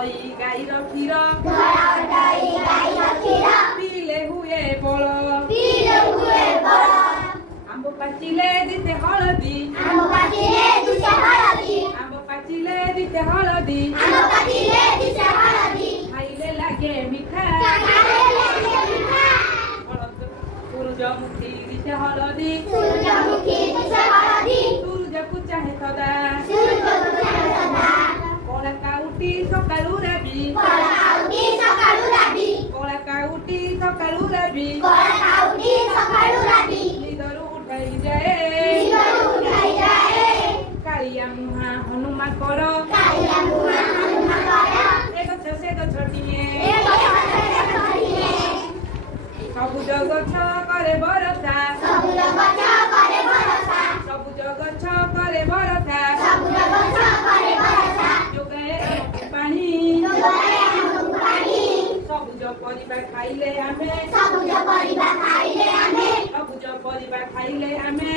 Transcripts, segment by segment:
फटाई गाईर क्षीर पीले हुए बल आंब पाचिले दिते हळदी आंब पाचिले दिते हळदी खाइले लागे मिठा सूरजमुखी दिते हळदी सूरजକୁ चाहे सदा कला काउटी सकाळू राबी कला काउटी सकाळू राबी निदरू उठाई जाए कालिया मुहा हनुमान कर ए गछ से गछटिए सबुज गछ करे बरसा सबुज गछ करे बरसा जोगाए पानी सबुज परिबा खाइले आमे सबुज परिबा खाइले आमे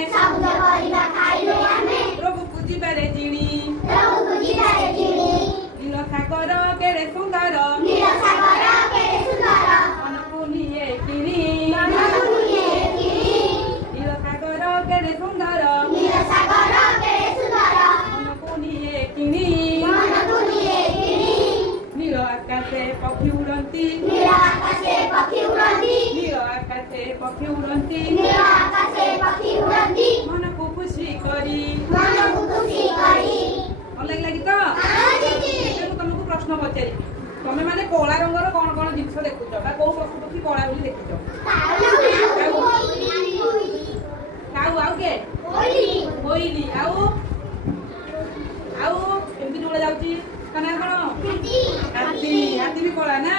प्रभु पूजिबारे जिणी नील सागर केड़े सुंदर मनपुनिए किणी नील सागर केड़े सुंदर मनपुनिए किणी नील आकाशे पक्षी उड़ंती नील आकाशे पक्षी उड़ंती मन को खुशी करी भल लगी तो तुमको प्रश्न पचारि तमे माने कला रंगर कौन कौन जिनिस देखुच बा को पशु पक्षी कला बोली देखुच काऊ आउ के कोइली आउ एमती डोला जाउची कना कोन हाथी भी कला ना